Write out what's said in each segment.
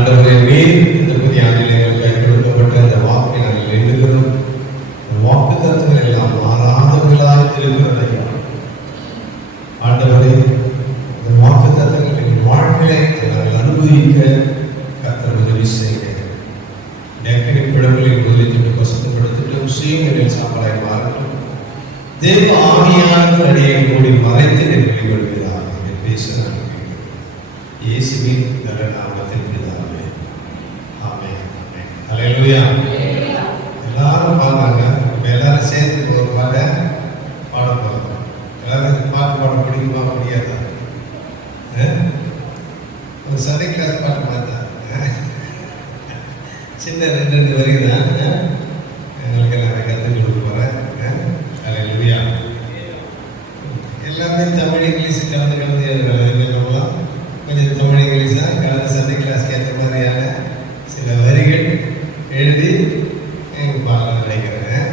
ஆண்டவரே, நீர் இந்த புதிய ஆண்டில் எங்களுக்கு கொடுக்கப்பட்ட இந்த வாக்கை நாங்கள் எண்ணுகிறோம். வாக்கு தத்துவங்கள் எல்லாம் மாறாதவர்களாக இருக்கிறதையா ஆண்டவரே, இந்த வாக்கு தத்துவங்கள் எங்கள் வாழ்க்கையை நாங்கள் அனுபவிக்க கர்த்தர் உதவி செய்கிறேன். நேற்றின் பிடங்களை முதலிட்டு வசனப்படுத்திட்டு சுயங்களில் சாம்பலாய் மாறட்டும். தேவ ஆவியானவர் அடியை கூடி மறைத்து நெருங்கி கொள்கிறார் என்று பேச இயேசுவின் நல்ல நாமத்தில் பிதாவே, ஆமென். அல்லேலூயா. எல்லாரும் பாடுறாங்க. எல்லாரும் சேர்ந்து ஒரு பாட போகிறோம். எல்லாரும் பாட்டு பாட பிடிக்குமா முடியாதா? ஒரு சண்டே கிளாஸ் பாட்டு பார்த்தா சின்ன 2 வரைக்கும் தான் எங்களுக்கு எல்லாரும் கற்றுக் கொடுக்க போகிறேன். அல்லேலூயா. எல்லாமே தமிழ் இங்கிலீஷ் கலந்து எழுதலாம். கொஞ்சம் தமிழ் இங்கிலீஷாக கலந்து சண்டே கிளாஸ்க்கு ஏற்ற மாதிரியான சில வரிகள் எழுதி எங்கள் பாடல நினைக்கிறேன்.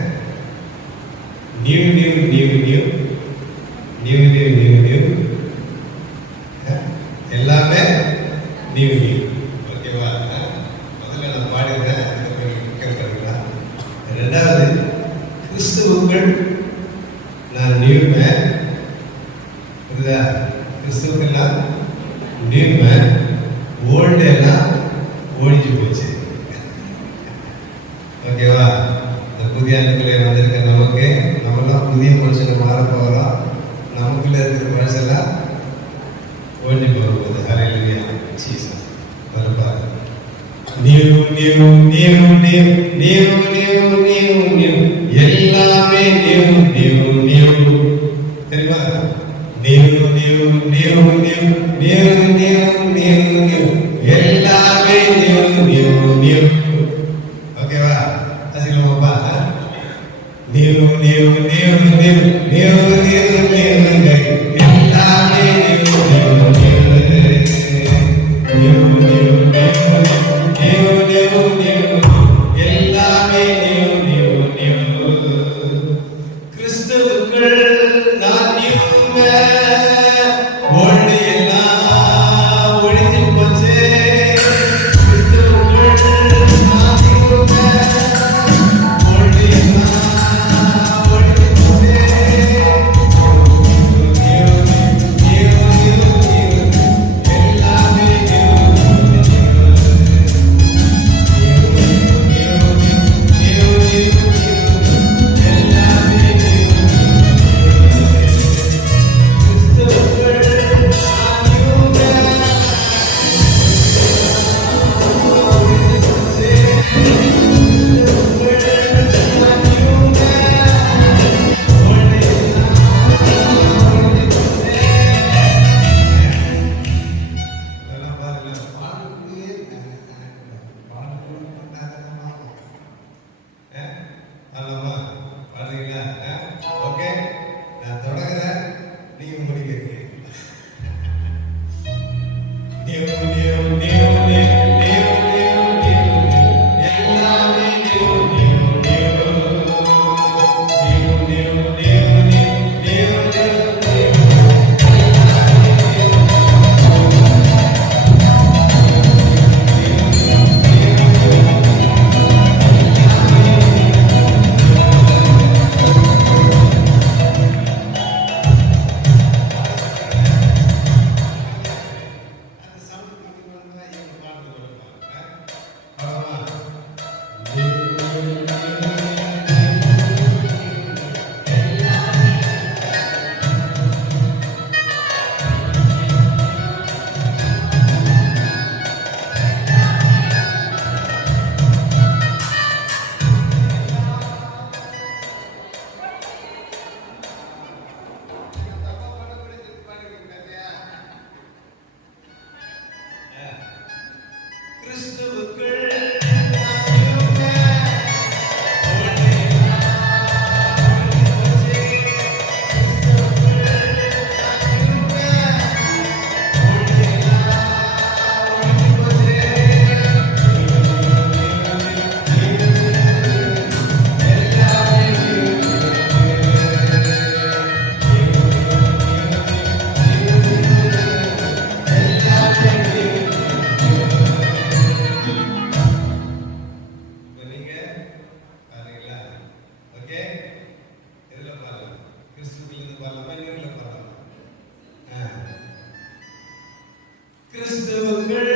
New new new new new new new new எல்லாமே நியூ நியூ. ஓகேவா? முதல்ல நான் பாடுகிறேன். கேட்கறீங்களா? 2வது, கிறிஸ்துவுக்குள் நான் நியூ மேன். புரியுதா? கிறிஸ்துவுக்குள் நான் நியூ மேன். ஓல்டு எல்லாம் ஓடிச்சு போச்சு. ஓகேவா? இந்த புதிய ஆண்டுக்குள்ளே வந்திருக்க நமக்கு நம்மளாம் புதிய மனுஷனை மாற போகிறோம். நமக்குள்ள இருக்கிற மனுஷெல்லாம் ஓடி போகுது. ஹல்லேலூயா. ஜீசஸ் வரப்பாரு. New new new new new new new new எல்லாமே நியூ நியூ நியூ. தெரியுமா? New new new new new new new new எல்லாமே நியூ நியூ நியூ. ஓகேவா? அசிங்கமாப்பா. New new new new new new new எல்லாமே new new new new new new new new எல்லாமே new new new. கிறிஸ்துவுக்குள் நான் new man. Old எல்லாம் ஒழிஞ்சு போச்சு. கிறிஸ்துவுக்குள் நான் நியூ மேன். ஓல்டு எல்லாம் ஒழிஞ்சு போச்சு. நியூ நியூ நியூ நியூ எல்லாமே நியூ ஓகே, நான் தொடங்குறேன், நீங்க முடிக்கிறீங்க. New new new new new new new எல்லாமே new new new new new new new new கிறிஸ்துவுக்குள்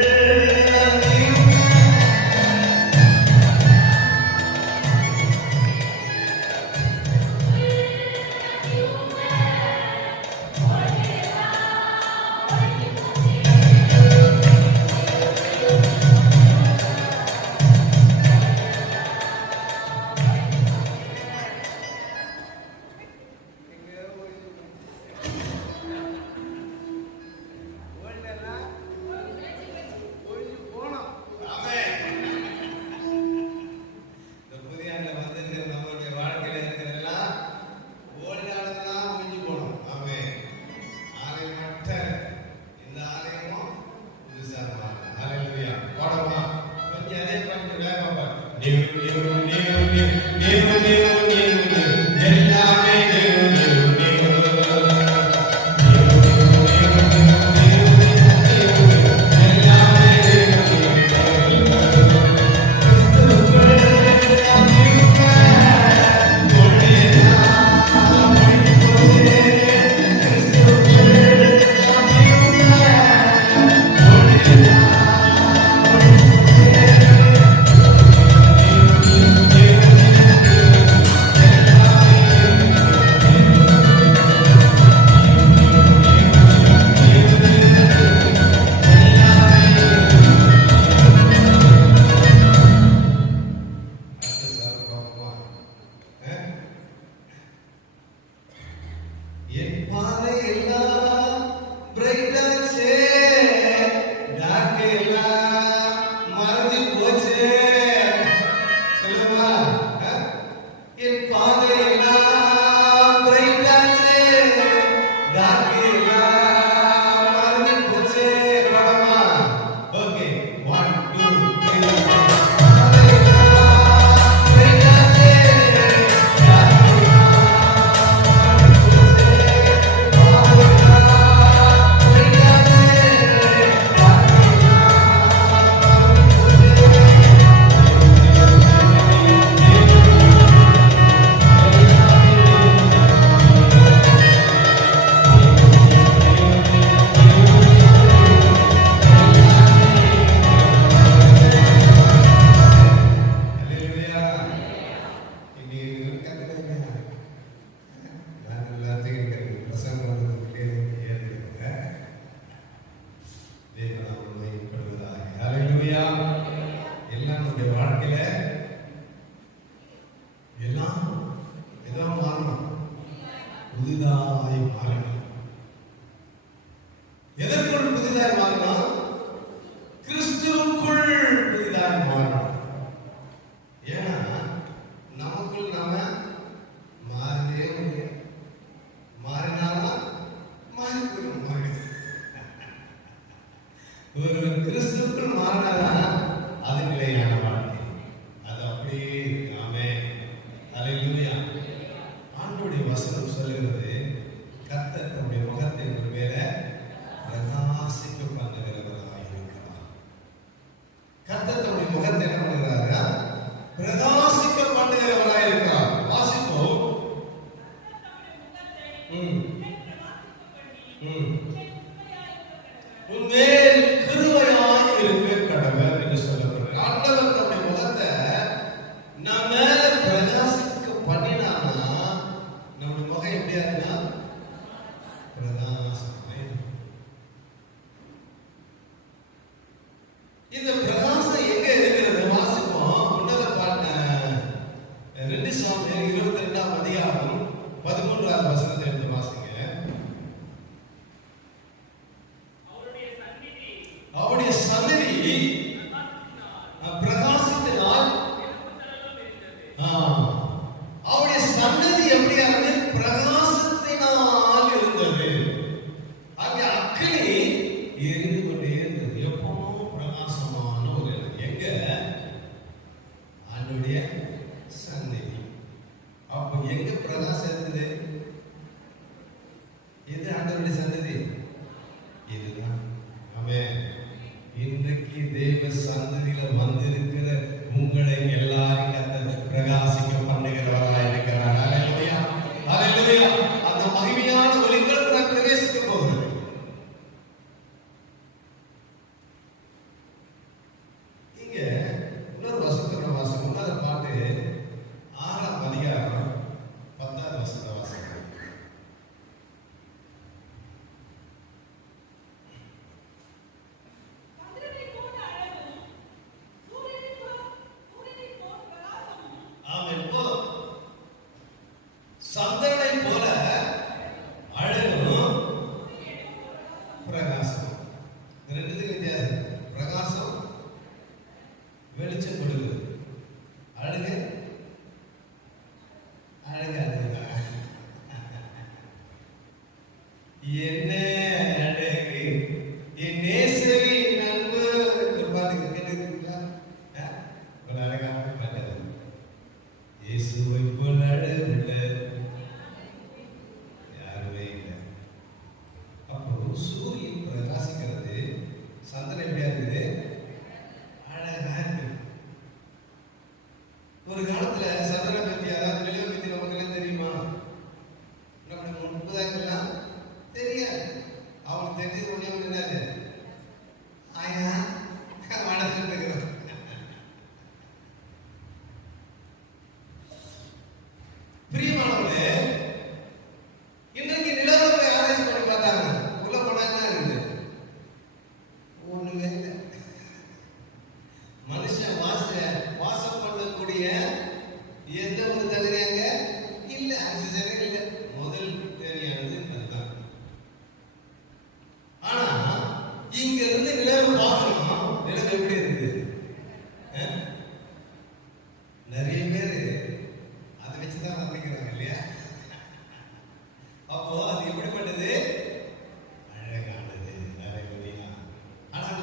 இன்றைக்கு தேவ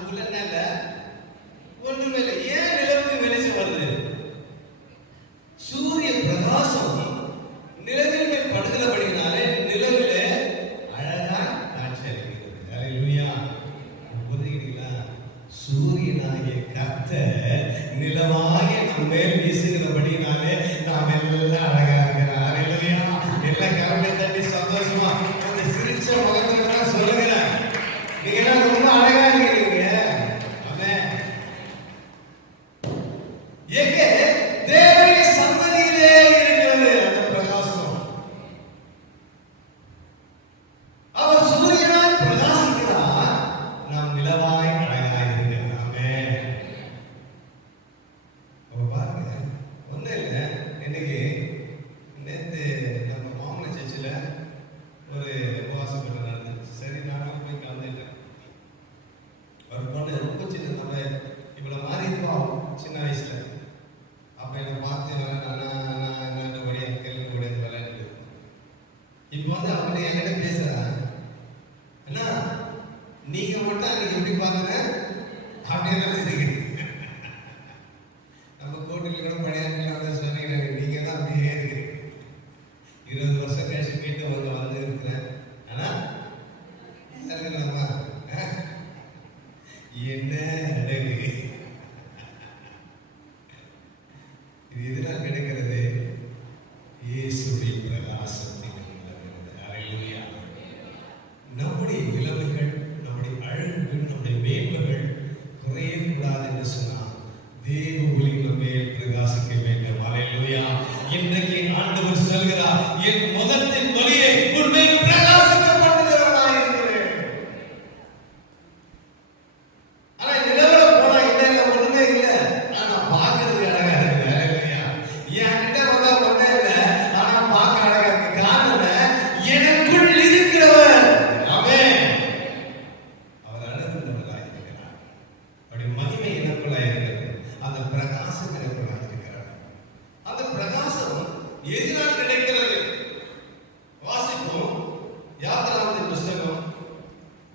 அதுக்குள்ள என்ன இல்ல, ஒண்ணுமே இல்லை. ஏன் நிலவுக்கு வெளிச்சம் வருது? சூரிய பிரகாசம் நிலவில் மேல் படுகிறபடினாலே நிலவிலே அழகா காட்சி அளிக்கிறது. அல்லேலூயா. புரியுதுங்களா? சூரியனாகிய கர்த்தர் நிலவாகிய நம் மேல் வீசுகிறபடினாலே நாம் எல்லாம் அழகா இருக்கிறோம். அல்லேலூயா. எல்லாம் கரங்களை தட்டி சந்தோஷமா அந்த சிரிச்ச முகத்துல தான் சொல்லுகிறேன், நீங்க எல்லாம் ரொம்ப அழகா இருக்கிறீங்க. ஆமென். எங்கே தேவனுடைய சந்ததியிலே இருக்கிறது அந்த பிரகாசம். அவர் சூரியனாய் பிரகாசிக்கிறார், நாம் நிலவாய் அழகாய் இருக்கிறோம். ஆமென். பாருங்க, ஒன்றும் இல்லை. இன்னைக்கு நேற்று நம்ம மாமன சர்ச்சில் ஒரு உபவாசம் பண்ண நடந்துச்சு. சரி, நானும் போய் கலந்துட்டேன். ஒரு பொண்ணு ரொம்ப சின்ன, நம்ம இவ்வளோ மாறி இருப்போம் சின்ன வயசுல. அப்போ என்னை பார்த்து என்ன ஒரே கேள்வி கூட விளையாண்டு இப்போ வந்து அவங்க என்கிட்ட பேசுறேன், அண்ணா நீங்க மட்டும் அன்னைக்கு எப்படி பாருங்க அப்படின்னு நம்ம கோட்டில் கூட பழைய சொன்னீங்க, நீங்க தான் அப்படியே இருக்கிறீங்க. 20 வருஷம் கழிச்சு வீட்டு வந்து இருக்கிறேன். ஆனா நம்ம என்ன அழகு இது எதனால் கிடைக்கிறது? இயேசுவின் பிரகாசத்தின் அல்லேலூயா. நம்முடைய இளமைகள், நம்முடைய அழகுகள், நம்முடைய மேன்மைகள் குறையக்கூடாது என்று சொன்னால் தேவ ஒளி நம்ம மேல் பிரகாசிக்க வேண்டும். அல்லேலூயா. இன்றைக்கு ஆண்டவர் சொல்கிறார், என் முகத்தின் ஒளியை உன்மேல் பிரகாசிக்க பண்ணுகிறவனாய் இருக்கிறேன். ஆனா நிலவுல போனா இல்ல, ஒண்ணுமே இல்லை. ஆனா பார்க்கறது அழகா இருக்கு. அல்லேலூயா. என்கிட்ட வந்தா ஒண்ணே இல்லை, ஆனா பார்க்க அழகா இருக்கு. காரணம் எனக்குள் இருக்கிறவர். ஆமென். அவர் அழகுள்ளவராய் இருக்கிறார். அவருடைய மகிமை எனக்குள்ளாய் இருக்கிறது. அந்த பிரகாசம் எனக்குள்ளாய் இருக்கிறார். அந்த பிரகாசம் எதனால் கிடைக்கிறது? வாசிப்போம். யாத்திராகமத்தின் புஸ்தகம்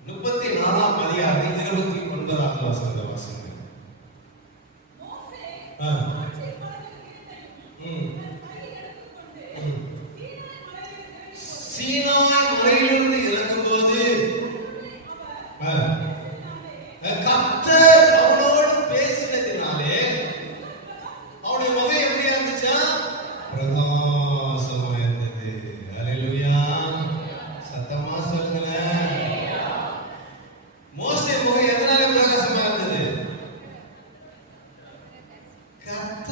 34ஆம் அதிகாரம் 29ஆம் வசனத்தை வாசிங்க. சீனாய் மலையிலிருந்து இறங்கும்போது கர்த்தர் அவனோடு பேசினதினாலே அவனுடைய முகம் எப்படி இருந்துச்சா? பிரகாசமா இருந்தது. அல்லேலூயா. சத்தமா சொல்லுங்களேன். மோசே முகம் எதனால பிரகாசமா இருந்தது? கர்த்தர்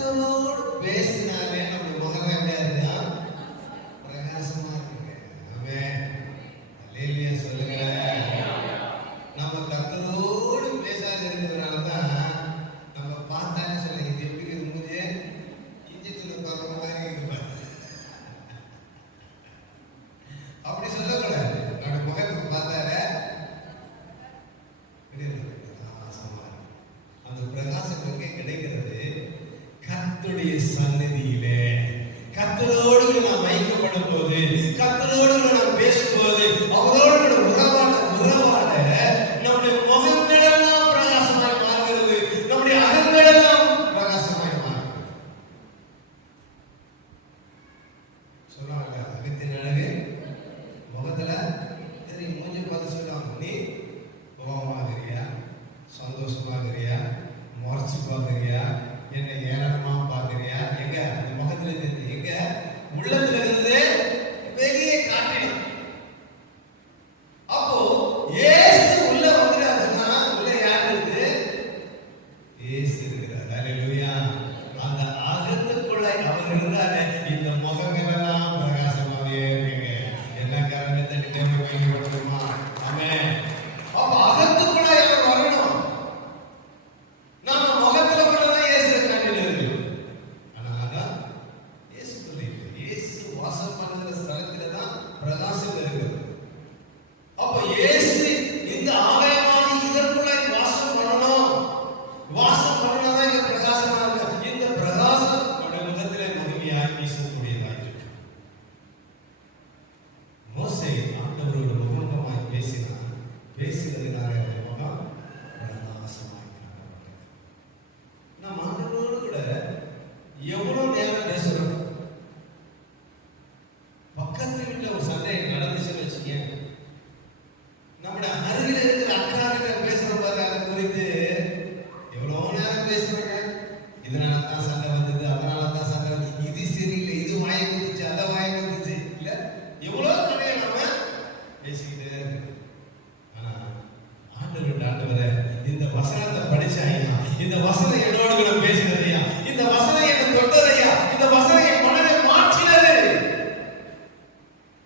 இந்த வசனம் என்னோடு கூட பேசினதையா, இந்த வசனம் என்னை தொட்டதையா, இந்த வசனம் என் மனதை மாற்றினது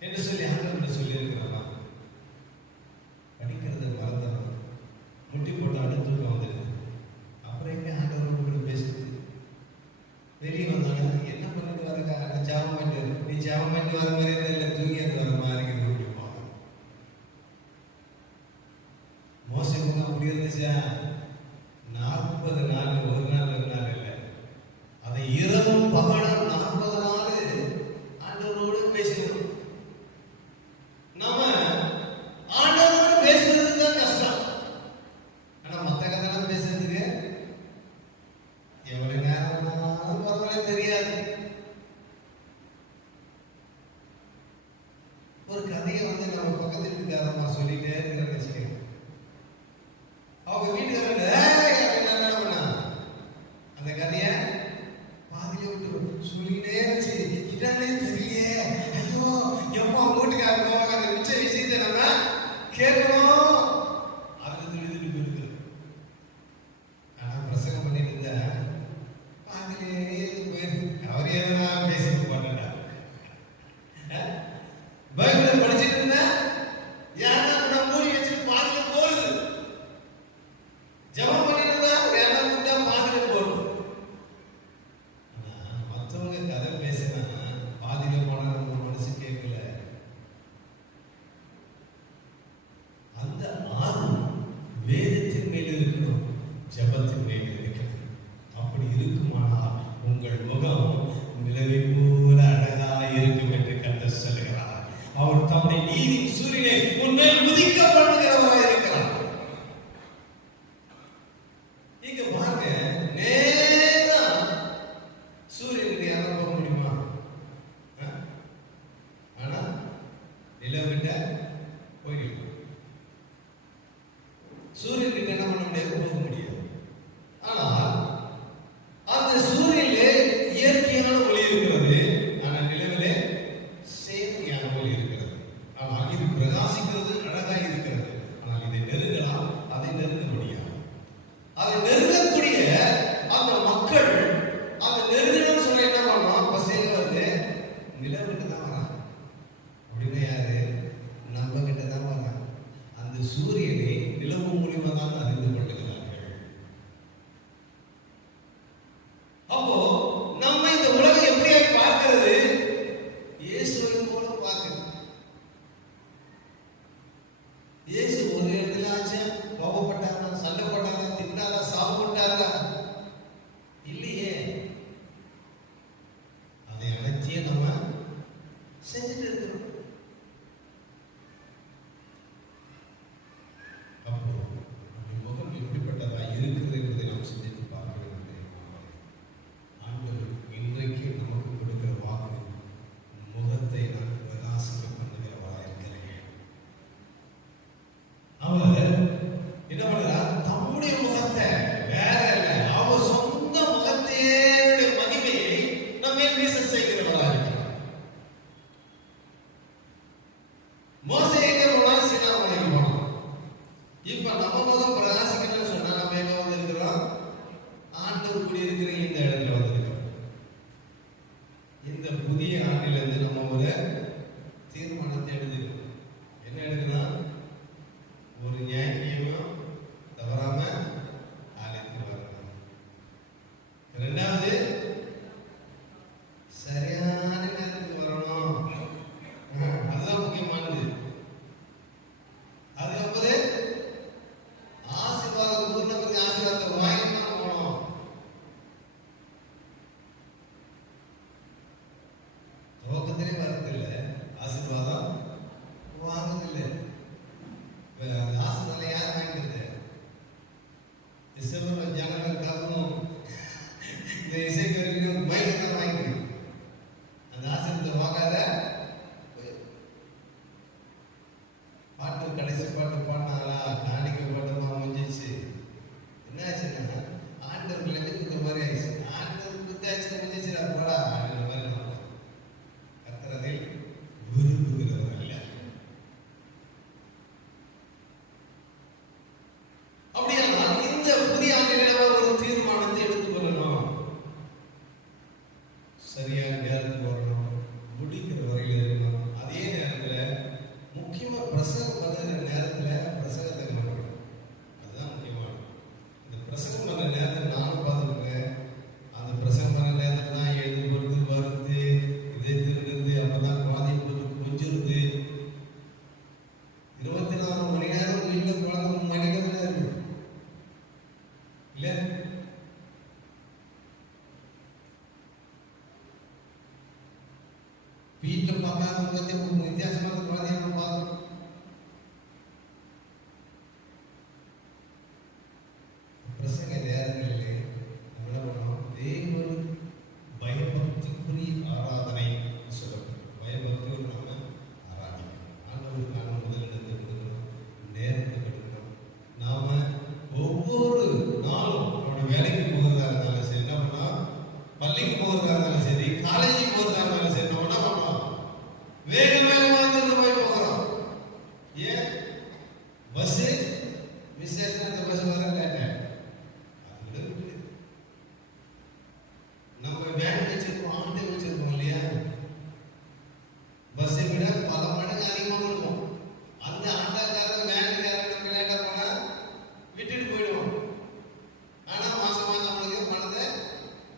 என்று சொல்லி ஆண்டவர் சொல்லி இருக்கிறாரா? படிக்கிறத மறந்துடும், முட்டி போட்டு அடுத்து வந்துடுது. அப்புறம் எங்க ஆண்டவரோடு கூட பேசுது? வெளியே வந்தாங்க, என்ன பண்ணிட்டு வரக்கா, ஜாபம் பண்ணிட்டு, நீ ஜாபம் பண்ணிட்டு வர மாதிரி இல்லை, தூங்கிட்டு வர மாதிரி அப்படிப்பாங்க. மோசம் அப்படி இருந்துச்சா? 40 நாள், ஒரு நாள் 2 நாள் இல்லை, அதை இரவும் பகலும் 40 நாள் ஆண்டவரோடு பேசணும். நாம ஆண்டவரோடு பேசுறது தான் கஷ்டம். ஆனா மத்த கதையெல்லாம் பேசுறதுக்கு எவ்வளவு நேரம் பரவாயில்ல தெரியாது. ஒரு கதையை நம்ம பக்கத்தில் இருக்காரமா சொல்லிட்டே இருக்கிற விஷயம், அவங்க வீட்டுக்காரங்க அந்த கதைய பாதியில விட்டு சொல்லிட்டே இருந்துச்சு. இதானே தெரியலையே, ஐயோ எப்போ வீட்டுக்காரங்க போவாங்க, அந்த மிச்ச விஷயத்தை நம்ம கேட்கணும். அது துடிதுடி போயிருக்கு. ஆனா பிரசங்கம் பண்ணிட்டு இருந்த பாதியிலே போயிருக்கு. அவரே எதுனா பேசிட்டு போட்டா, பைபிள் படிச்சுட்டு இருந்த யாரா கூட மூடி வச்சுட்டு பாதியில போறது, ஜபம் பண்ணிட்டு இருந்தா பாதியில போறது. ஆனா மற்றவங்க கதை பேசினா பாதியில போனா நம்ம மனசு கேட்கல. அந்த ஆர்வம் வேதத்தின் மேல் இருக்கணும், ஜபத்தின் மேல் இருக்கிறது. அப்படி இருக்குமானால் உங்கள் முகம் நிலவை போல அழகாக இருக்கும் என்று கர்த்தர் சொல்லுகிறார். அவர் தம்முடைய நீதி சூரியனை உன்மேல் உதிக்க பண்ணுகிறவராக இருக்கிறார். இங்க பாருங்க, நேரா சூரியனுக்கு யாரும் போக முடியுமா? ஆனா நிலவிட்ட போயிடும். சூரியன் கிட்ட என்ன பண்ண முடியாது, போக முடியாது. ஆனால் அந்த சூரியனிலே இயற்கையான ஒளி இருக்கிறது, ஆனா நிலவிலே செயற்கையான ஒளி இருக்கிறது. ஆனால் இது பிரகாசிக்கிறது, அழகாக இருக்கிறது. ஆனால் இதை நெருங்கலாம், அதை நெருங்க முடியாது. அதை நெருங்கக்கூடிய அந்த மக்கள் அந்த நெருங்கணும்னு சொல்ல என்ன பண்ணலாம், பசங்க வந்து நிலவுகிட்ட தான் வராங்க. அப்படின்னு யாரு? நம்ம கிட்ட தான் வராங்க. அந்த சூரியனை நிலவு மூலியமா தான் அறிந்து கொள்ளுகிறார்கள். அப்போ நம்ம இந்த உலகம் எப்படியா பார்க்கிறது? இயேசுவை போல பார்க்கிறது. இயேசு ஒரு இடத்துல ஆச்சு கோபப்பட்டாரா, சண்டை போட்டாரா, திட்டாரா, சாப்பிட்டாரா? இல்லையே. அதை அனைத்தையே நம்ம செஞ்சுட்டு இருக்கிறோம். அப்போ முகம் எப்படிப்பட்டதா இருக்கிறது என்பதை நாம் சிந்தித்து பார்க்க வேண்டும். ஆண்டவர் இன்றைக்கு நமக்கு கொடுக்கிற வாக்கு, முகத்தை நான் பிரகாசிக்க பண்ணுகிறவராக இருக்கிறேன். அவர் என்ன பண்ணுறார்? தம்முடைய முகத்தை, வேற இல்ல, அவர் சொந்த முகத்தையே மகிமையை நம்ம வீச செய்கிறவராக இருக்கிறார். மோசேக்கு போனால் சீனாய் மலைக்கு போனோம். இப்ப நம்ம முகம் பிரகாசிக்கணும்னு சொன்னா நம்ம எங்க வந்திருக்கிறோம்? ஆண்டவர் கூடி இருக்கிற இந்த இடத்துல வந்திருக்கிறோம். இந்த புதிய ஆண்டிலிருந்து நம்ம ஒரு தீர்மானத்தை எடுத்துக்கிறோம். என்ன எடுக்கணும்? ஒரு ஞாயிற்றுக்கிழமை தவறாம ஆலயத்துக்கு வரணும். இரண்டாவது, சரியான நேரத்துக்கு வரணும். அதுதான் முக்கியமானது. அதுக்கப்புறம் ஆசீர்வாதம் பூர்ணபதி ஆசீர்வாதத்தை வாங்கிட்டு போகணும். துவக்கத்திலே வரதில்லை, ஆசீர்வாதம் வாங்குதில்லை. ஆசீர்வாதம் யார் வாங்கிக்கிறது? டிசம்பர் ஜனங்களுக்காகவும் இந்த இசைக்கருவிக்கும் மைக்கு தான் வாங்கிக்கணும். அந்த ஆசீர்வாதத்தை வாங்காத பாட்டு, கடைசி பாட்டு பாடினாங்களா, காணிக்கை பாட்டமா முடிஞ்சிச்சு. என்ன ஆச்சுன்னா ஆண்டவர்களுக்கு இந்த மாதிரி ஆயிடுச்சு. ஆண்டவர் குத்தாச்சு முடிஞ்சிச்சு, போடா அப்படின்ற மாதிரி கர்த்தரதை விரும்புகிறவர் அல்ல. அப்படியானால் இந்த புதிய ஆண்டில் ஒரு வித்தியாசமான குழந்தைய நம்ம பார்க்கிறோம். பிரசங்க நேரங்களிலே நம்ம என்ன பண்ணோம்? தேவன் பயபக்திக்குரிய ஆராதனை சொல்லப்படும். பயபக்தியோடு நம்ம ஆராதிக்கணும். ஆண்டவருக்கு நாம முதலிடத்தை கொடுக்கணும், நேரத்தை கொடுக்கணும். நாம ஒவ்வொரு நாளும் நம்மளுடைய வேலைக்கு போகிறதா இருந்தாலும் சரி, என்ன பண்ணா பள்ளிக்கு போகிறதா இருந்தாலும் சரி, காலேஜுக்கு போகிறதா இருந்தாலும் சரி, நம்ம என்ன பண்ணோம்? வேக வேகமாக போய் போகிறோம். ஏன்? பஸ் மிஸ் ஆச்சுன்னா அந்த பஸ் வர லேட் ஆகும். நம்ம வேன் வச்சிருக்கோம், ஆண்டை வச்சிருக்கோம் இல்லையா? பஸ்ஸை விட பல மடங்கு அதிகமாக இருக்கும். அந்த ஆண்டாக்காரங்க வேனுக்காரங்க நம்ம லேட்டா போனா விட்டுட்டு போயிடுவோம். ஆனா மாசம் மாசம் நம்மளுக்கு பணத்தை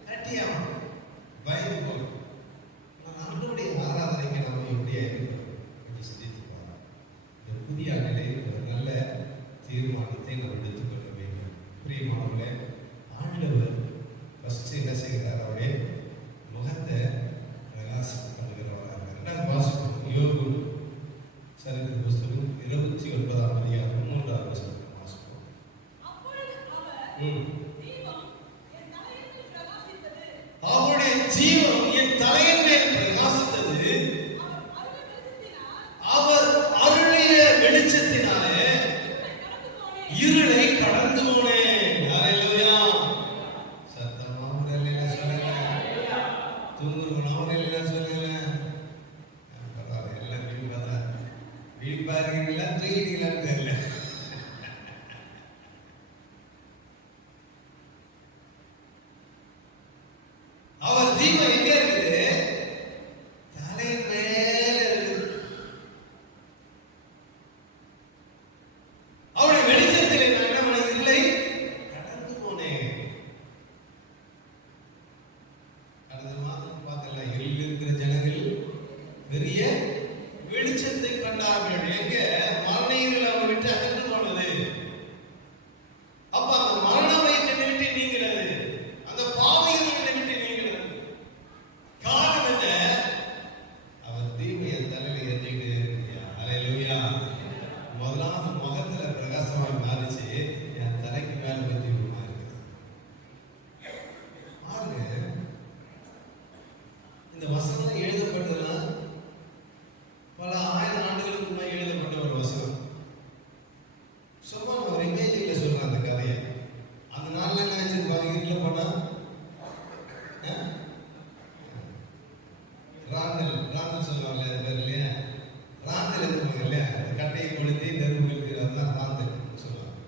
கட்டியாகும். பயந்து போகும். ஆண்டோடைய ஆராதனைக்கு நம்ம எப்படியா இருக்கிறோம் என்று சிந்தித்து பாருங்க. இந்த புதிய ஆண்டிலே ஒரு நல்ல தீர்மானத்தை நம்ம எடுத்துக்கொள்ள வேண்டும். பிரியமானவர்களே, ஆண்டவர் ஃபர்ஸ்ட் என்ன செய்கிறார்? அவருடைய முகத்தை பிரகாசம் பண்ணுகிறவராக. இரண்டாவது வாசிப்போம். யோபு சரித்திர புஸ்தகம் 29ஆம் அதிகாரம் 3ஆவது வசனம் வாசிப்போம். அவருடைய ஜீவம் என் தலையின் மேல் பிரகாசித்தது. அவர் அருளிய வெளிச்சத்தினாலே இருளை கடந்து போனேன். அல்லேலூயா. சத்தமா அல்லேலூயா சொல்லுங்க. தூங்குறவங்க அல்லேலூயா சொல்லுங்க. பரவாயில்லை, எல்லாம் வீழ்பாருங்களா தூங்கிட்டீங்களான்னு தெரியல. அவர் தீபம் எங்க இருக்குது? தலையின் மேல இருக்குது. அவருடைய வெளிச்சத்தில் நான் என்ன பண்ண இல்லை, கடந்து போனேன். கடந்த மாதம் பார்த்தல, இருளில் இருக்கிற ஜனங்கள் பெரிய வெளிச்சத்தை கண்டார்கள். எங்க? மரணையில் அவர் விட்டு அகன்று போனது. அப்ப அந்த மரணமை என்னை விட்டு நீங்கிறது, அந்த பாவைகள் என்னை விட்டு நீங்கிறது. காரணம் என்ன? அவர் தீமையை தலையில ஏற்றிக்கிட்டே இருக்கியா? அல்லேலூயா. முதலாவது முகத்துல பிரகாசமாக மாறிச்சு, என் தலைக்கு மேல பத்தி விடுமா இருக்குது. பாருங்க, இந்த வசனம் எழுதப்பட்டதுன்னா பல ஆயிரம் ஆண்டுகளுக்கு முன்னாடி எழுதப்பட்ட ஒரு வசனம். சும்மா ஒரு இமேஜிங்ல சொல்றேன் அந்த கதையை. அந்த நாள்ல என்ன வச்சிருப்பாங்க? வீட்டுல போனா ராந்தல் சொல்லுவாங்க இல்லையா? ராந்தல் இருப்பாங்க இல்லையா? அந்த கட்டையை கொளுத்தி நெருப்பு இருக்கிறது தான் ராந்தல் சொல்லுவாங்க.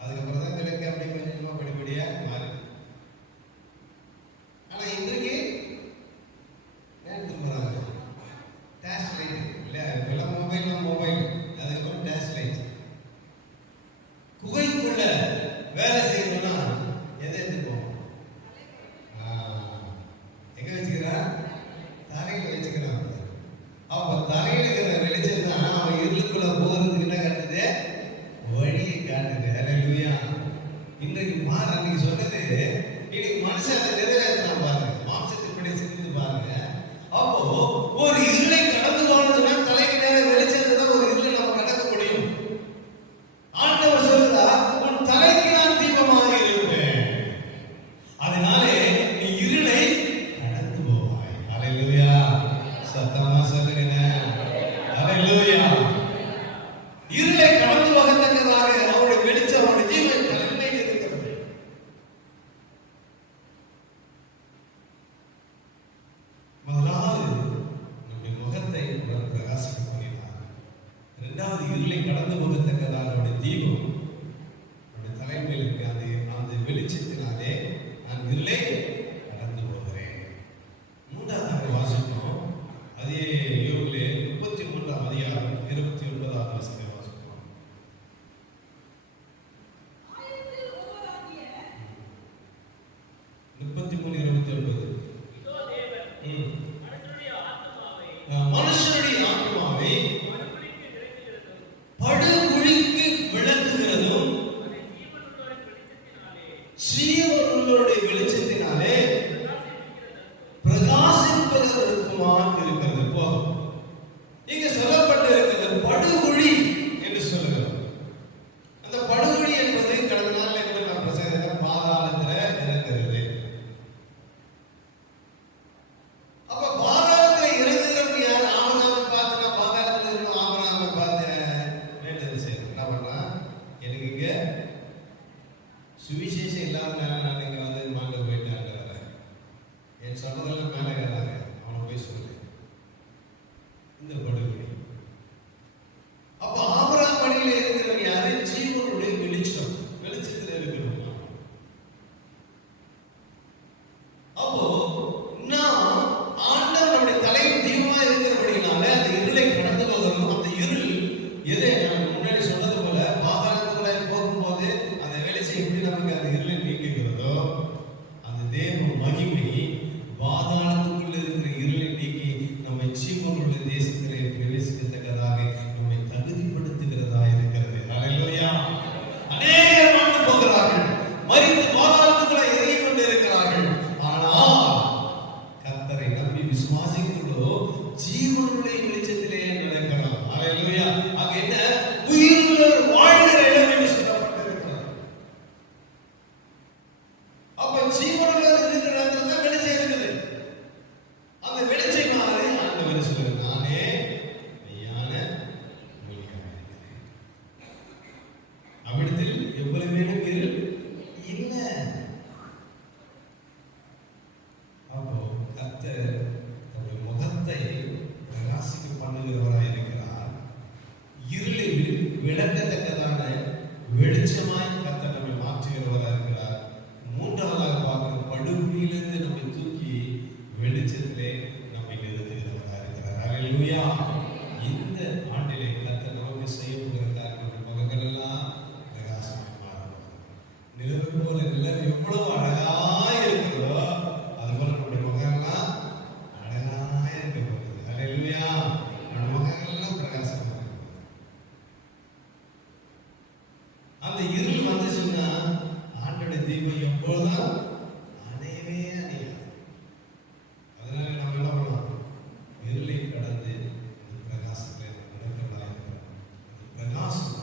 அதுக்கப்புறம் தான் விளக்கு அப்படி கொஞ்சம் கொஞ்சமா படிப்படியா மாறுது. ஆனா இன்றைக்கு போறாங்க டேஷ் லைட் இல்ல, மொபைல் அதுக்கப்புறம் டேஷ் லைட். குகைக்குள்ள வேலை செய்யணும்னா எதை எடுத்துப்போம்? எங்க வச்சுக்கிறான்? தலையில வச்சுக்கிறான். அப்ப தலையில இருக்கிற வெளிச்சம் தான் அவன் இருளுக்குள்ள போகிறதுக்கு என்ன காட்டுது? வழியை காட்டுது. அல்லேலூயா. இன்றைக்கு அன்னைக்கு சொன்னது இன்னைக்கு மனுஷன் அதை நிறைவேற்றலாம் பாருங்க. மாம்சத்தின்படி சிந்தித்து பாருங்க. அப்போ ஒரு இருளை கடந்து போனதுன்னா தலைக்கு நேர வெளிச்சத்தை தான் ஒரு இருளை நம்ம கடக்க முடியும். ஆண்டவர் சொல்றார், உன் தலைக்கு நான் தீபமாக இருப்பேன், அதனாலே நீ இருளை கடந்து போவாய். அல்லேலூயா. சத்தமா சொல்லுங்க. அல்லேலூயா. இருளை கடந்து போகத்தக்கதாக அவருடைய வெளிச்சம், அவருடைய ஜீவன் தலைமையில் இருக்கிறது. முதலாவது நம்முடைய முகத்தை பிரகாசிக்க பண்ணினார். இரண்டாவது இருளை கடந்து போகத்தக்கதாக அவருடைய தீபம் அவருடைய தலைமையில் இருக்கு. அந்த வெளிச்சத்தினாலே நான் இருளை கடந்து போகிறேன். மூன்றாவது வாசிப்போம். அதே யோபிலே 33ஆம் அதிகாரம் 29ஆவது வசனத்தை வாசிப்போம். 33:29. மனுஷனுடைய ஆத்மாவை படுகுழிக்கு விளக்குகிறதும் ஜீவனுள்ளவருடைய வெளிச்சத்தினாலே பிரகாசிப்பதற்குமா இருக்கிறது. சுவிசேஷம் இல்லாதனால நான் இங்க வந்து மாண்டு போயிட்டாங்க வரேன். என் சொன்னதெல்லாம் மேலே கேட்றாங்க. அவனை போய் சொல்லு இந்த படுகொலை. அப்ப ஆபிரகாம் வழியில இருக்கிறவங்க யாரு? ஜீவனுடைய வெளிச்சம், வெளிச்சத்துல இருக்கிறவங்க. அப்போ நான் ஆண்டவனுடைய தலையின் தீபமா இருக்கிறபடினால அந்த இருளை கடந்து போகணும். அந்த இருள் எதை நான் முன்னாடி சொன்னது போல பாதாளத்துக்குள்ள போகும்போது அந்த வெளிச்சம் எப்படி நமக்கு அந்த இருளை நீக்குகிறதோ, அந்த தேவ மகிமை பாதாளத்துக்குள்ள இருக்கிற இருளை நீக்கி நம்மை ஜீவனுள்ள தேசத்திலே பிரவேசிக்கத்தக்கதாக நம்மை தகுதிப்படுத்துகிறதா இருக்கிறது. ஹல்லேலூயா. அநேகர் வாழ்ந்து போகிறார்கள், மரித்து பாதாளத்துக்குள்ள இறங்கி கொண்டு இருக்கிறார்கள். ஆனால் கர்த்தரை நம்பி விசுவாசிக்கிறதோ ஜீவனுள்ள வெளிச்சத்திலே நடக்கலாம். ஹல்லேலூயா. ஆக என்ன? உயிருள்ளவர் வாழ்கிற இடம் என்று சொல்லப்பட்டிருக்கிறது. அப்ப ஜீவனுள்ளவர் இருக்கிற இடத்துல தான் வெளிச்சம் இருக்குது. அந்த வெளிச்சமானது ஆண்டவர் சொல்றார், நானே மெய்யான ஒளியாக இருக்கிறேன். அவ்விடத்தில் எவ்வளவு பேரும் இருள் இல்லை. அப்போ கர்த்தர் தன்னுடைய முகத்தை பிரகாசிக்க பண்ணுகிறவராய் இருக்கிறார். இருளில் விளக்கத்தக்கதான வெளிச்சமாய் கர்த்தர் நம்மை மாற்றுகிறவராய் இருக்கிறார். மூன்றாவதாக பார்க்கிறோம், படுகுழியிலிருந்து நம்மை தூக்கி வெளிச்சத்திலே நம்மை நிறுத்துகிறவராய் இருக்கிறார். ஹல்லேலூயா. இந்த ஆண்டிலே கர்த்தர் நமக்கு செய்ய போகிற காரியங்கள் முகங்கள் எல்லாம் பிரகாசமாக மாறும். நிலவு போல நிலவு எவ்வளவு அழகாய் இருக்கிறதோ அதுபோல நம்முடைய முகங்கள்லாம் அழகாய் இருக்க போகுது. ஹல்லேலூயா. நம்முடைய முகங்கள் எல்லாம் பிரகாசமாக இருக்கும். அந்த இருள் வந்துச்சுன்னா ஆண்டோடைய தீபம் எப்பொழுதும் அணையவே அணையாது. அதனால நம்ம என்ன பண்ணலாம்? இருளை கடந்து இந்த பிரகாசத்தை நடக்கிறதா இருக்கிறோம். இந்த பிரகாசம்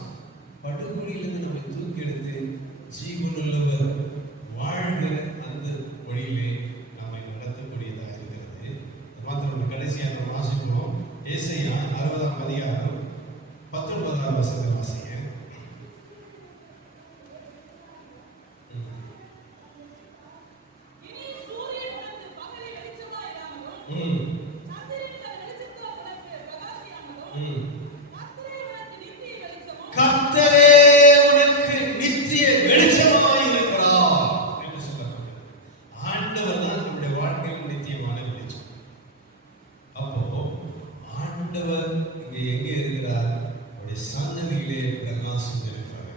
படுகொலியிலிருந்து நம்மை தூக்கி எடுத்து ஜீவனுள்ளவர் வாழ்கிற அந்த வழியிலே நம்மை நடத்தக்கூடியதாக இருக்கிறது. மாத்திரம் கடைசியாக நம்ம வாசிக்கிறோம். ஏசாயா 60ஆம் அதிகாரம் 19ஆம் வசனத்தை வாசிங்க. கர்த்தரே உனக்கு நித்திய வெளிச்சமாய் இருக்கிறார் என்று சொல்லப்பட்டது. ஆண்டவர் தான் நம்முடைய வாழ்க்கையில் நித்தியமான வெளிச்சம். அப்போ ஆண்டவர் இங்கே எங்கே இருக்கிறார்? அவருடைய சன்னதியிலே பிரகாசம் இருக்கிறார்.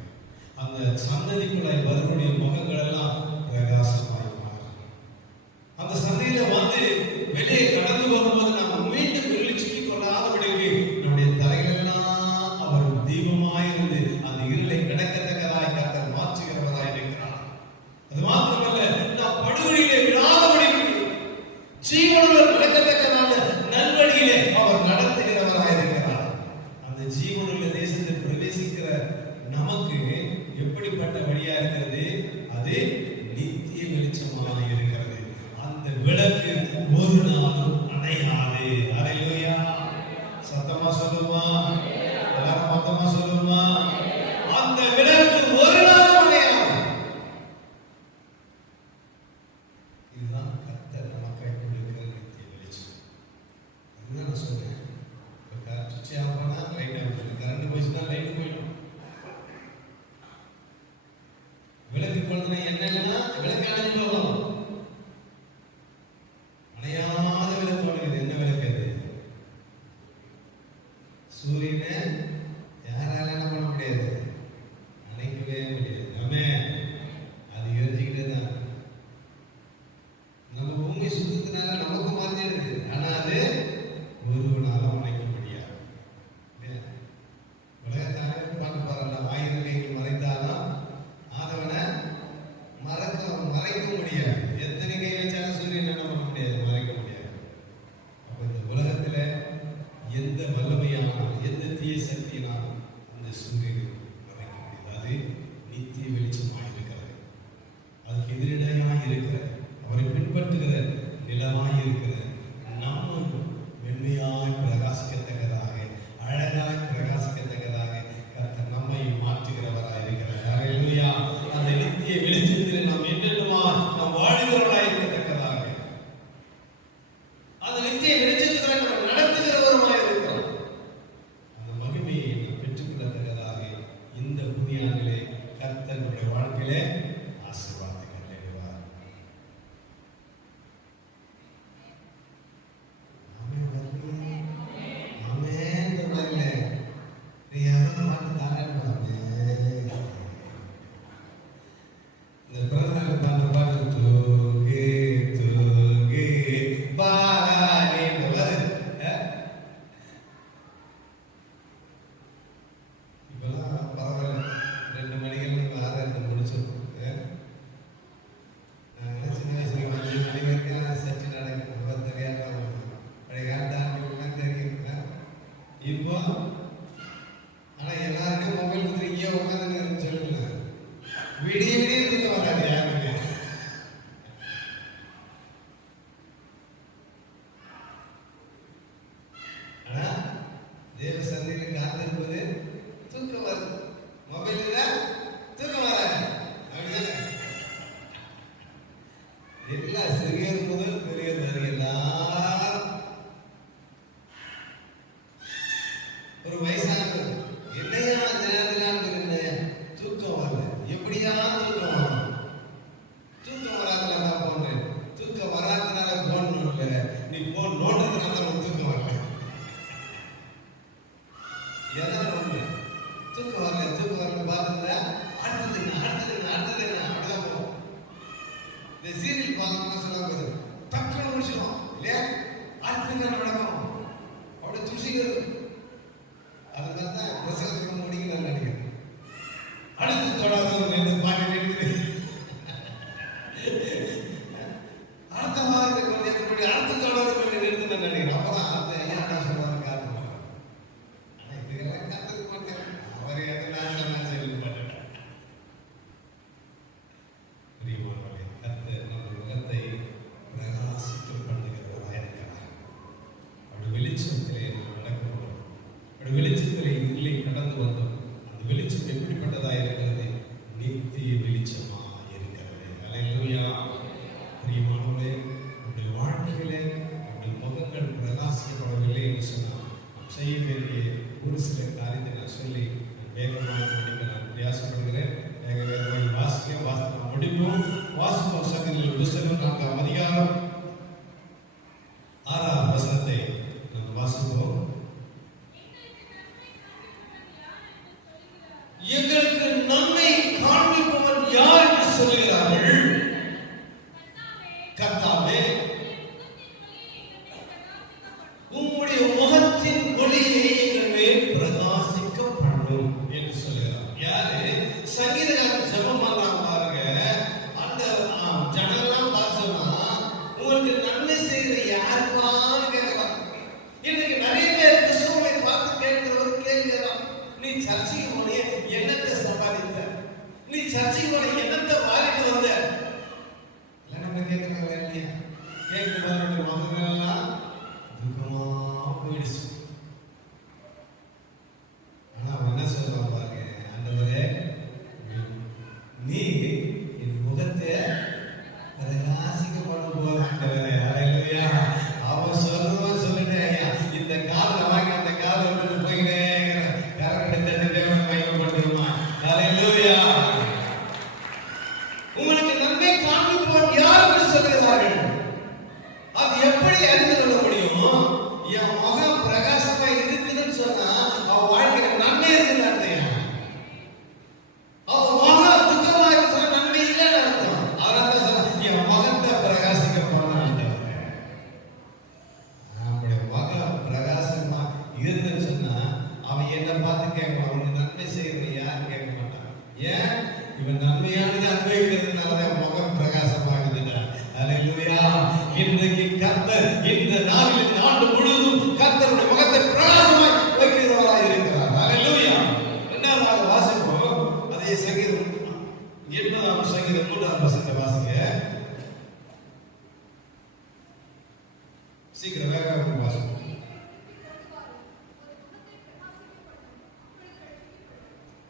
அந்த சன்னதிக்குள்ளே வரக்கூடிய முகங்கள் எல்லாம் பிரகாசமாய் மாறும். அந்த சன்னதியில வந்து வெளியே கடந்து வரும்போது நாம் மீண்டும் வெளிச்சிக்கிக் கொள்ளாதபடிக்கு நம்முடைய தலைகளெல்லாம் அவர் தீபமாயிருந்து அந்த இருளை கடக்கத்தக்கதாய் கர்த்தர் மாற்றுகிறவராய் இருக்கிறார். அது மாத்திரமல்ல, நாம் படுகொலியிலே விழாதபடிக்கு ஜீவனுள்ள நடக்கத்தக்கதான நல்வழியிலே அவர் நடத்துகிறவராய் இருக்கிறார். அந்த ஜீவனுள்ள தேசத்தில் பிரவேசிக்கிற நமக்கு எப்படிப்பட்ட வழியா இருக்கிறது? அது நித்திய வெளிச்சமாக இருக்கிறது. அந்த விளக்கு ஒரு நாளும் அணையாது. ஹல்லேலூயா. சத்தமா சொல்லுமா? எல்லாரும் மொத்தமா சொல்லுமா? அந்த விளக்கு ஒரு நாளும் அணையாது. இதுதான் கர்த்தர் நமக்காய் கொடுக்கிற நித்திய வெளிச்சம். அதுதான் நான் சொல்றேன். சுவிட்ச் ஆஃப் பண்ணா லைட் ஆஃப், கரண்ட் போயிடுச்சுன்னா லைட் போயிடும். விளக்கு கொளுத்தினா என்னன்னா விளக்கு அணைஞ்சு போகும். அணையாத விளக்கு ஒழுங்குது. என்ன விளக்கு அது? சூரியனை யாரால என்ன பண்ண முடியாது? அணைக்கவே முடியாது. ஆமென். அது எரிஞ்சுக்கிட்டே தான். நம்ம பூமி சுத்தத்தினால நமக்கு மாற்றிடுது. ஆனா அது ஒருவனாலும் அணைக்க முடியாது. உலகத்தாலே பார்க்க போறல 1000 கைகள் மறைத்தாலும் ஆதவனை மறைக்க முடியாது. எத்தனை கை வச்சாலும் சூரியன் என்ன பண்ண முடியாது? மறைக்க முடியாது. அப்ப இந்த உலகத்துல எந்த வல்லமையானாலும் எந்த தீய சக்தியினாலும் அந்த சூரியனை மறைக்க முடியாது. அது நித்திய வெளிச்சமாக இருக்கிறது. அதுக்கு எதிரிடையாக இருக்கிறது. அவரை பின்பற்றுகிற நிலமாய் இருக்கிற நம்ம மென்மையாய் பிரகாசிக்கத்தக்கதாக, அழகாய் பிரகாசிக்கத்தக்கதாக கர்த்தர் நம்மை மாற்றுகிறவராய் இருக்கிறார். ஹல்லேலூயா. அந்த நித்திய வெளிச்சத்திலே நாம் என்னென்னமா நாம் வாழ்கிறவர்களாய் இருக்கத்தக்கதாக அந்த நித்திய வெளிச்சத்திலே நாம் நடத்துகிறவருமாய் இருக்கிறோம். அந்த மகிமையை நாம் பெற்றுக்கொள்ளத்தக்கதாக இந்த புதிய ஆண்டிலே கர்த்தர் நம்முடைய வாழ்க்கையிலே ஆசீர்வாதங்களை அளிப்பார். இப்போ ஆனா எல்லாருக்கும் மொபைல் கொடுத்துருக்கீங்க உட்காந்து சொல்லுங்க. விடிய விடிய தூக்கம் வராது யாருமே. ஆனா தேவ சந்தையில் காத்திருப்பது தூக்கம் வருது. மொபைல் இல்ல தூக்கம் வராது. அப்படிதானே? எல்லாம் சிறியர் முதல் பெரியர் வரை எல்லாரும் ஒரு வயசானவர் என்னையா தினம் தூக்கம் வரல, எப்படியா தூக்கம் வரும்? தூக்கம் வராதனால போனேன், தூக்கம் வராதனால போன் இல்ல, நீ போன் நோடுறதுனால உனக்கு தூக்கம் வரல. எதாவது ஒண்ணு தூக்கம் வரல, தூக்கம் வரல பார்த்துருந்தா அடுத்தது என்ன அப்படிதான் போகும். இந்த சீரியல் பார்க்கணும்னு சொன்னா போதும் டக்குனு முடிச்சிடும் இல்லையா? அடுத்தது என்ன நடக்கும் அப்படி துசிக்கிறது. அதுதான் புத்தகத்துக்கு முடிக்க நான் நினைக்கிறேன். அடுத்து தொடர்ந்து ரெண்டு பாட்டு இருக்குது. அடுத்த வாரத்துக்கு அடுத்து தொடர்ந்து நிறுத்த நான் நினைக்கிறேன். அப்பதான் அந்த ஐயா சொல்றாரு காரணம். ஆனா இதெல்லாம் கத்துக்க மாட்டேன். அவர் எதெல்லாம் செய்ய மாட்டேன். பிரியமானவர்களே, கர்த்தர் நம்ம முகத்தை பிரகாசிக்க பண்ணுகிறவராக இருக்கிறார். அவருடைய வெளிச்சத்திலே நாம் நடக்கிறோம். அவருடைய வெளிச்சத்திலே இல்லை கடந்து வந்தோம். அந்த வெளிச்சம் எப்படிப்பட்டதாக இருக்கிறது? நித்திய வெளிச்சமாக இருக்கிறது. அல்லேலூயா. பிரியமானவர்களே, நம்முடைய வாழ்க்கையிலே நம்முடைய முகங்கள் பிரகாசிக்கப்படவில்லை என்று சொன்னால் நாம் செய்ய வேண்டிய ஒரு சில காரியத்தை நான் சொல்லி வேகமாக முடிக்க நான் பிரயாசப்படுகிறேன். வேகமாக வாசிக்க முடிப்போம். வாசிப்போம். சங்கீதங்களின் புத்தகம் 4ஆம் அதிகாரம் 6ஆம் வசனத்தை நாம் வாசிப்போம். எங்களுக்கு நன்மை காண்பிப்பவன் யார் என்று சொல்லுகிறார்கள். கர்த்தாவே, உம்முடைய முகத்தின் ஒளியை எங்கள் மேல் பிரகாசிக்க பண்ணும் என்று சொல்லுகிறார். யாரு? சங்கீதக்காரன் ஜெபம் பண்றாங்க பாருங்க. அந்த ஜனங்கள்லாம் பார்த்தோம்னா உங்களுக்கு நன்மை செய்கிற யாருப்பான்னு கேட்கலாம். இன்னைக்கு நிறைய பேர் கிறிஸ்துவை பார்த்து கேட்கிற ஒரு கேள்விதான், நீ சர்ச்சைக்கு போனே என்னத்தை சம்பாதித்த? நீ சர்ச்சைக்கு போன என்னத்தை வாரிட்டு வந்த? இல்ல நம்ம கேட்கிறோம் இல்லையா? கேட்கிறவருடைய மகன்களெல்லாம் துக்கமா போயிடுச்சு. ஆனா அவன் என்ன சொல்றான் பாருங்க, ஆண்டவரே நீ என் முகத்தை பிரகாசிக்க பண்ண போற ஆண்டவரே. அல்லேலூயா. அவன் சொல்றவன் சொல்லிட்டே ஐயா, இந்த காலை வாங்கி அந்த காலை விட்டு போயிட்டே உங்களுக்கு நன்மை காண்பிப்பவன் யார் என்று சொல்கிறார்கள். அது எப்படி அறிந்து கொள்ள முடியும்? என் முகம் பிரகாசமா இருக்குதுன்னு சொன்னா அவ வாழ்க்கையில நன்மை இருக்குன்னு. அவ முகம் துக்கமா இருக்கிற நன்மை இல்லைன்னு அர்த்தம். அதான் சொல்ல என் முகத்தை பிரகாசிக்க போனான். நம்முடைய முகம் பிரகாசமா இருந்துன்னு சொன்னா அவன் என்ன பார்த்து கேட்பான், அவனுக்கு நன்மை செய்யறது யாரும் கேட்க மாட்டான். ஏன்? இவன் நன்மையானது அனுபவிக்கிறதுனால முகம் பிரகாசமாகுது. அல்லேலூயா. இன்றைக்கு கர்த்தர் இந்த நாளில் இந்த ஆண்டு முழுவதும் கர்த்தருடைய முகத்தை பிரகாசமாய் வைக்கிறவராய் இருக்கிறார். அல்லேலூயா. இரண்டாவது வாசிப்போம். அதே சங்கீதம் 8ஆம் சங்கீதம் 3ஆம் வசனத்தை வாசிங்க. சீக்கிரம் வேகமாக வாசிப்போம்.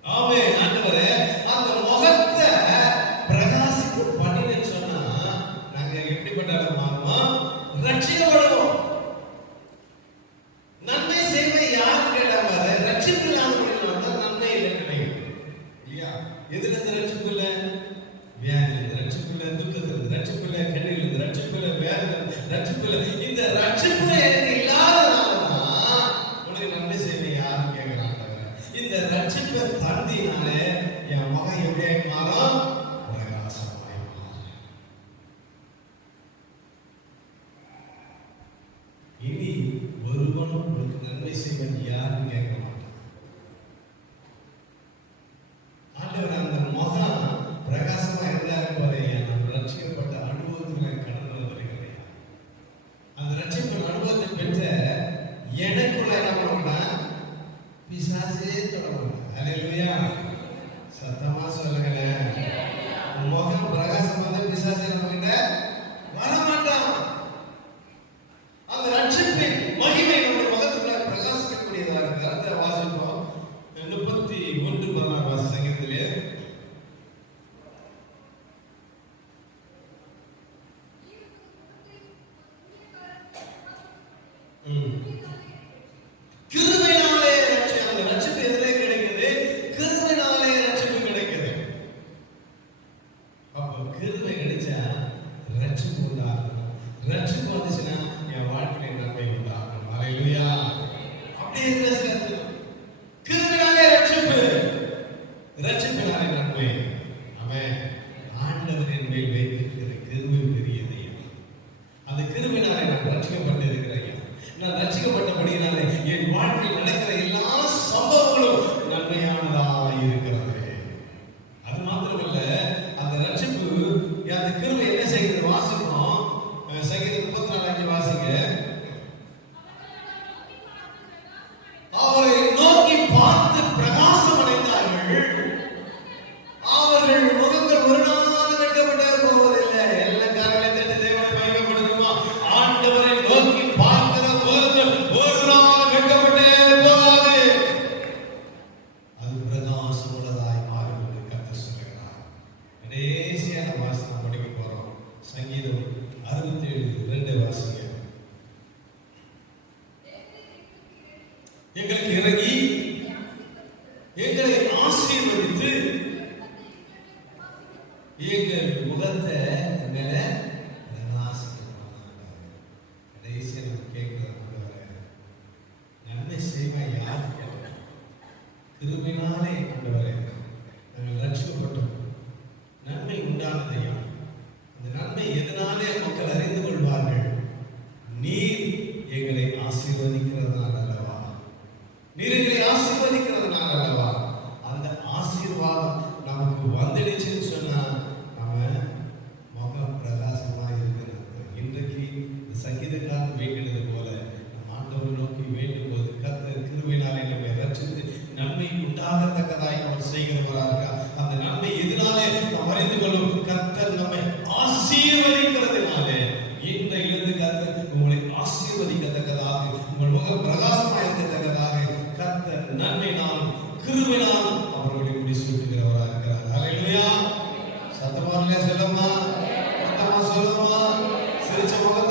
ஆமென். ஆண்டவரே, அந்த முகத்தை ரட்சிப்பு இந்த ரட்சிப்பு எனக்கு இல்லாதனாலதான் உனக்கு நன்மை செய்வேன் யாரும் கேட்கிறாங்க. இந்த ரட்சிப்பை தந்தினாலே என் மகன் எப்படியா மாறும்? பிரகாசமாய் மாறும். இனி ஒருவனும் உனக்கு நன்மை செய்வன் யாரும் கேட்க மாட்டான். ஆண்டவர் அந்த முகம் பிரகாசமா இருந்தாரு போறேன். நான் ரட்சிக்கப்பட்ட அனுபவத்துல கடந்து வந்திருக்கிறேன். அந்த ரட்சிப்பின் அனுபவத்தை பெற்ற எனக்குள்ள என்ன பண்ண பிசாசே தொடரும். அல்லேலூயா, சத்தமா சொல்லுங்களேன். முகம் பிரகாசம் வந்து பிசாசே நம்ம கிட்ட வரமாட்டான். அந்த ரட்சிப்பின் மகிமை நம்முடைய முகத்துக்குள்ள பிரகாசிக்கக்கூடியதாக இருக்கு. அடுத்த வாசிப்போம் 31:16 சங்கீதத்திலே. கிருபையினாலே அந்த ரட்சிப்பு எதிலே கிடைக்குது? கிருபையினாலே ரட்சிப்பு கிடைக்குது. அப்போ கிருபை கிடைச்சா ரட்சிப்பு உண்டாகும். ரட்சிப்பு வந்துச்சுன்னா என் வாழ்க்கையில நன்மை உண்டாகும். அல்லேலூயா. அப்படியே இருக்கிற கிருபையினாலே ரட்சிப்பு, ரட்சிப்பினாலே நன்மை. ஆமென். ஆண்டவரின் மேல் வைத்திருக்கிற கிருபை பெரியது. அந்த கிருபையினாலே நான் ரட்சிக்கப்பட்டிருக்கிறேன். நான் ரட்சிக்கப்பட்டபடியினாலே என் வாழ்க்கையில் நடக்கிற எல்லா சம்பவங்களும் நன்மையானதாக இருக்கிறது. அது மாத்திரமல்ல, அந்த ரட்சிப்பு அந்த கிருபை என்ன செய்கிறது? வாசிப்போம். சங்கீதம் 34:5 வாசிங்க. அவரை நோக்கி பார்த்து பிரகாசம் அடைந்தார்கள். அவர்கள் முகங்கள் ஒரு நாள் வெட்கப்பட்டே போவதில்லை. எல்லா காரணங்களை தட்டு தேவனை மகிமைப்படுத்துமா? ஆண்டவரை நோக்கி பார்க்கிற முகங்கள் ஒரு நாள் வெட்கப்பட்டே போகாது. அது பிரகாசம் உள்ளதாய் மாறும் என்று கர்த்தர் சொல்லுகிறார். கடைசியா நம்ம வாசனம் படிக்க போறோம். சங்கீதம் 67:2 வாசிங்க. எங்களுக்கு இறங்கி எங்களை ஆசீர்வதித்து எங்கள் முகத்தை மேல பிரகாசிக்கிறார். கடைசியா நம்ம கேட்கிறோம், நன்மை செய்வாய் யாரு கேட்கிறோம்? கிருபையினாலே ஆண்டவரே நாங்கள் ரட்சிக்கப்பட்டோம். நன்மை உண்டானதையா? அந்த நன்மை எதனாலே மக்கள் அறிந்து கொள்வார்கள்? நீர் எங்களை ஆசீர்வதிக்கிறதுனால அல்லவா? நீர் எங்களை ஆசீர்வதிக்கிறதுனால அல்லவா? அந்த ஆசீர்வாதம் நமக்கு வந்துடுச்சுன்னு சொன்னா நம்ம முகம் பிரகாசமா இருக்கிறது. இன்றைக்கு சங்கீதக்காரன் வேண்டினது போல நம்ம ஆண்டவரை நோக்கி வேண்டும் போது கர்த்தர் கிருபையினாலே நம்மை ரட்சித்து நன்மை உண்டாகத்தக்கதாய் அவர் செய்கிறவராக. அந்த நன்மை எதனாலே நாம் அறிந்து கொள்ளும்? கர்த்தர் நம்மை ஆசீர்வதிக்கிறதுனாலே. இன்றையிலிருந்து கர்த்தர் உங்களை ஆசீர்வதிக்கத்தக்கதாக, உங்கள் முகம் பிரகாசமாக இருக்கத்தக்கதாக கர்த்தர் நன்மையினால் கிருபையினால் அவர்களை முடிசூட்டுகிறவராக இருக்கிறார். அல்லேலூயா. சத்தமாக சொல்லுமா? சத்தமா சொல்லுமா? சிரிச்ச முகத்தை